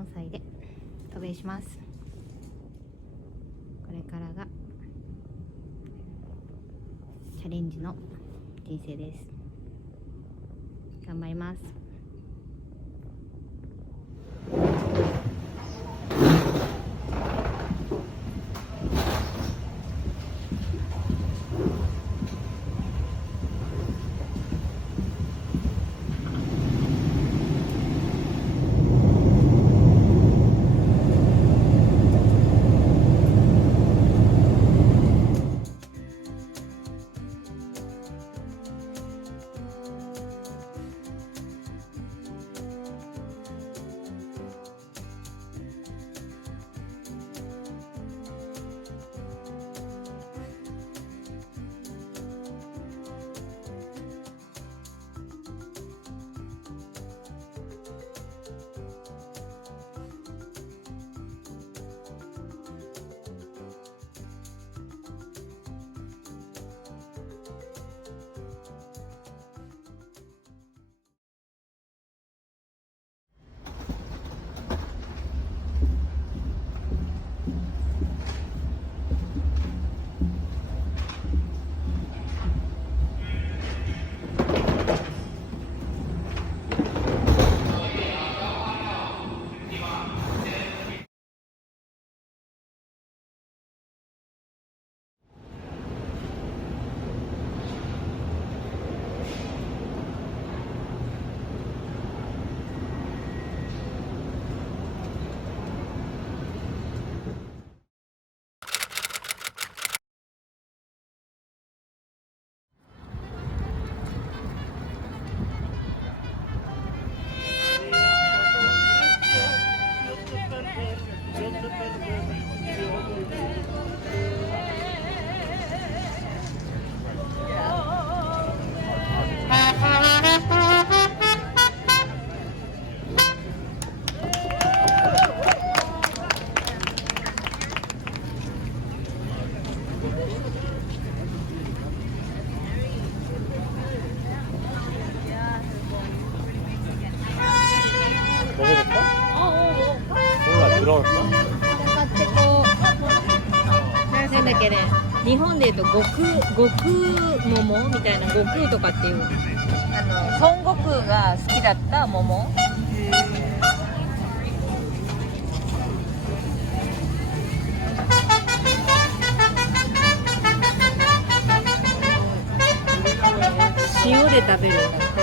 34歳で渡米します。これからがチャレンジの人生です。頑張ります。なんだっけね、日本でいうと悟空桃みたいな、悟空とかっていう孫悟空が好きだった桃。塩で食べるんだって。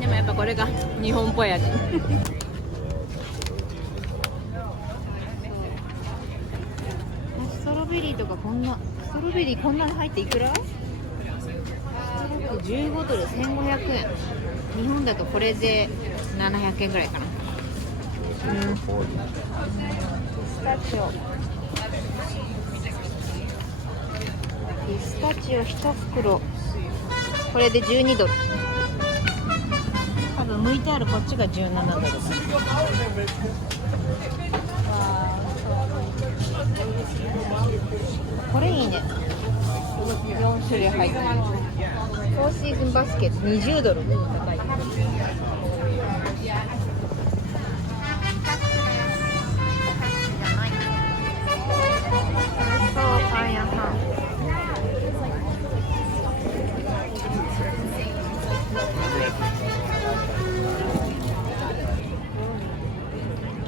でもやっぱこれが日本っぽい味。ストロベリーとかストロベリーこんなに入っていくら？15ドル1500円。日本だとこれで700円ぐらいかな。ピスタチオ1袋これで12ドル。多分剥いてあるこっちが17ドルだ。これいいね。4種類入ってる。フォーシーズンバスケット20ドル。高い。パン屋さん。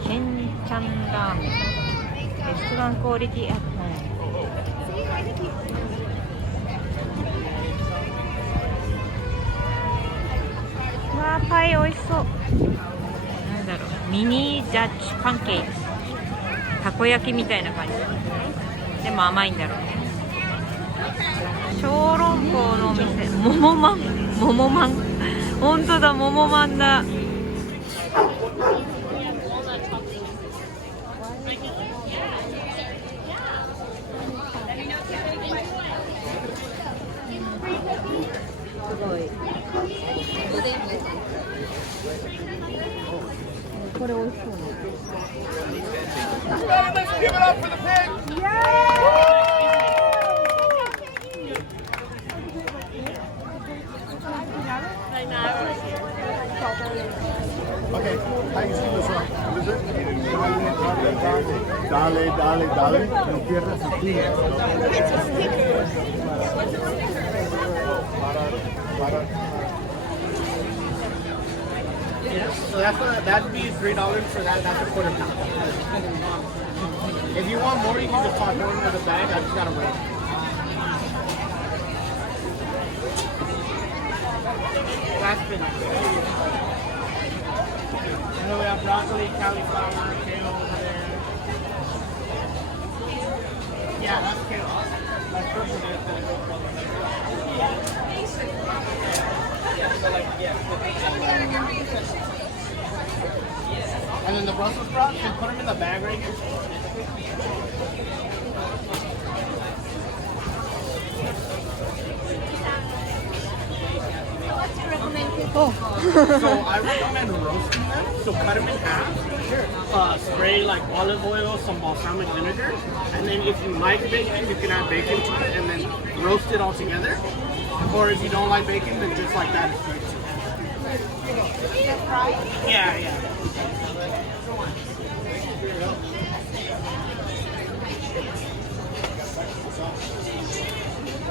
ケンちゃんラーメン。レストランクオリティアップ。わあ、パイ美味しそう。なんだろう、ミニダッチパンケーキ。たこ焼きみたいな感じ。でも甘いんだろうね。小籠包のお店、桃まん。本当だ、桃まんだ。ごい。これ美味しそうね。Okay, how you see this one? What is it? Dale, dale, dale. No pierdas el tiempo. Yeah, so that'd be $3 for that. That's a quarter pound. If you want more, you can just pop more into the bag. I just gotta wait. Last spinach. And then we have broccoli, cauliflower, kale over there. Yeah, that's kale. That's perfect. And then the Brussels sprouts, you put them in the bag right here. So I recommend roasting them. So cut them in half. Spray like olive oil, some balsamic vinegar, and then if you like bacon, you can add bacon to it, and then roast it all together. Or if you don't like bacon, then just like that is good. Yeah, yeah.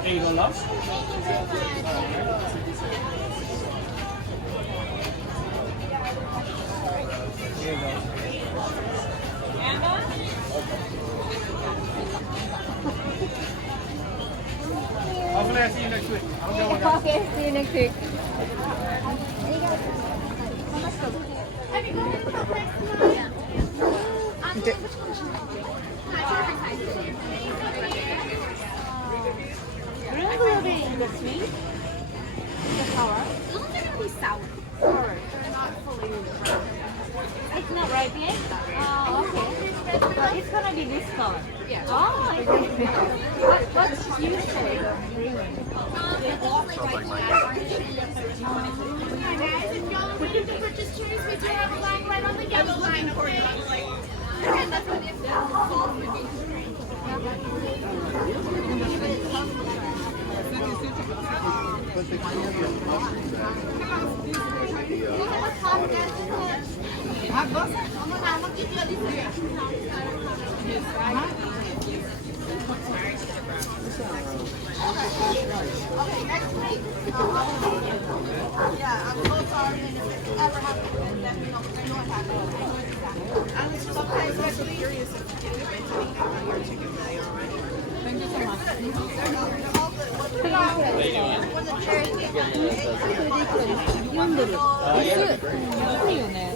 There you go, love. Here you go. Hopefully I see you next week. I'll go with that. Okay, see you next week. When will they in the sweet? The sour? Those are going to be sour. Sour. They're not fully ripe. It's not ripe yet? Oh, okay. But it's gonna be this color. Yeah. Oh, I see. What's usually the green one? They're all like right When you purchase cherries, we do have a line right on the yellow line, okay? And that's what it's Okay, next week. Yeah, I'm so sorry. And if it ever happens, let me know. I know what happened. I'm sometimes actually curious if you've been to eat about your chicken fillet already. Thank you so much. They're all good. When the cherry came out, 読んでる。安いよね。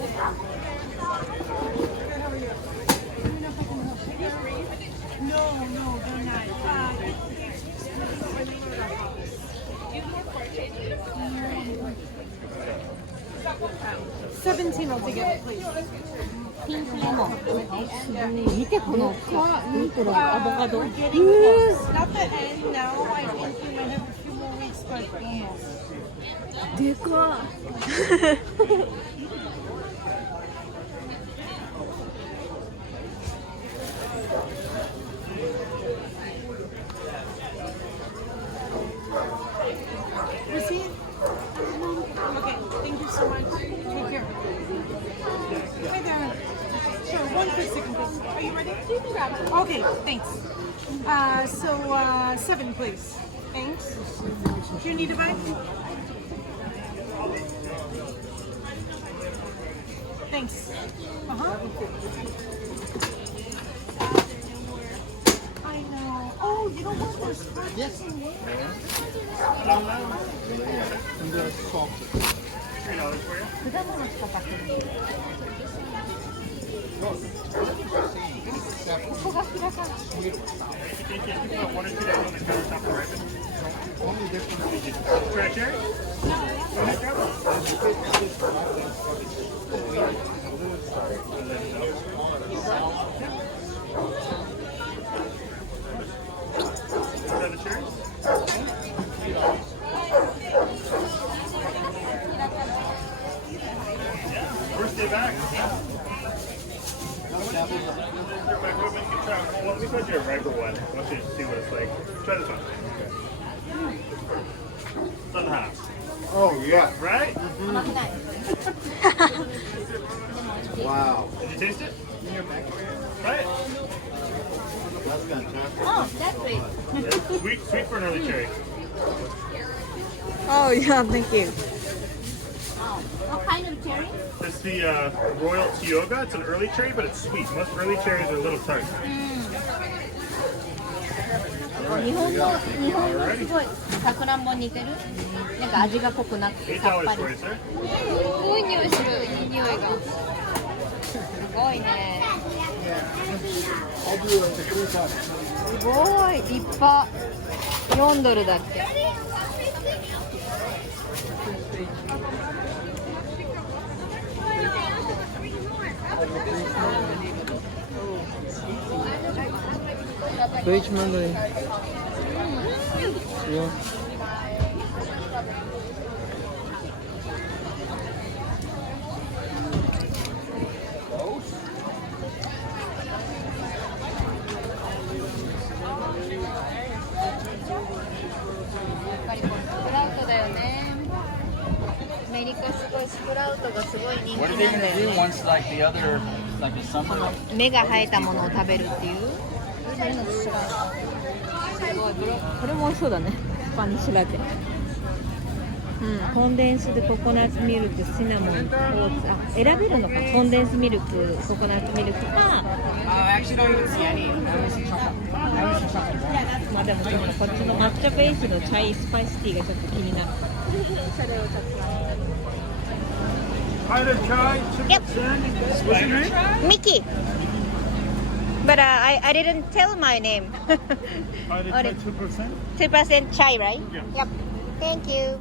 17 altogether, please. ピンクレモン。見てこの見てるアボカド。Not the end now. I think we might have a few more weeks, but almost. でかっ。Receive? Okay, thank you so much. Take care. Hi there. Sure, one quick second, please. Are you ready? You can grab it. Okay, thanks. So 7, please. Thanks. Do you need a bag? Thanks. I know. Oh, you don't want those cards in there? And the salt. $3 for you. 果物しか買ってない。ここが開かない。One or two days on the countertop to ripen. Only this one is Fresh cherry? No, yeah. let me find you a regular one. I want you to see what it's like. Try this one. Doesn't have. Oh, yeah. Right? 甘くない。 Wow. Did you taste it? Right? That's fantastic. Oh, that's sweet. Yeah, sweet for an early cherry. Oh yeah, thank you. What kind of cherry? It's the Royal Tioga. It's an early cherry, but it's sweet. Most early cherries are a little tart. 日本のすごいさくらんぼに似てる。なんか味が濃くなってさっ$8 ぱり。 for you, sir. すごい匂いする。いい匂いが。すごいね。 I'll do it like 3 times. すごい立派。$4だって。Beach mandarin. Yeah. やっぱりこれスプラウトだよね。アメリカすごいスプラウトがすごい人気 What な are ん they だ gonna よ do ね。 once like the other, like the summer? 芽が生えたものを食べるっていう。そういうのすごいこれも美味しそうだね。スパニッシュラテ。うん、コンデンスでココナッツミルク、シナモン、オーツ、あ、選べるのか。コンデンスミルク、ココナッツミルクか。I actually don't even see any. I only see chocolate. I only see chocolate. まあでもちょっとこっちの抹茶ベースのチャイスパイスティーがちょっと気になる。Yep. What's your name? Mickey. But I didn't tell my name. I did 2%. 2% chai, right? Yeah. Yep. Thank you.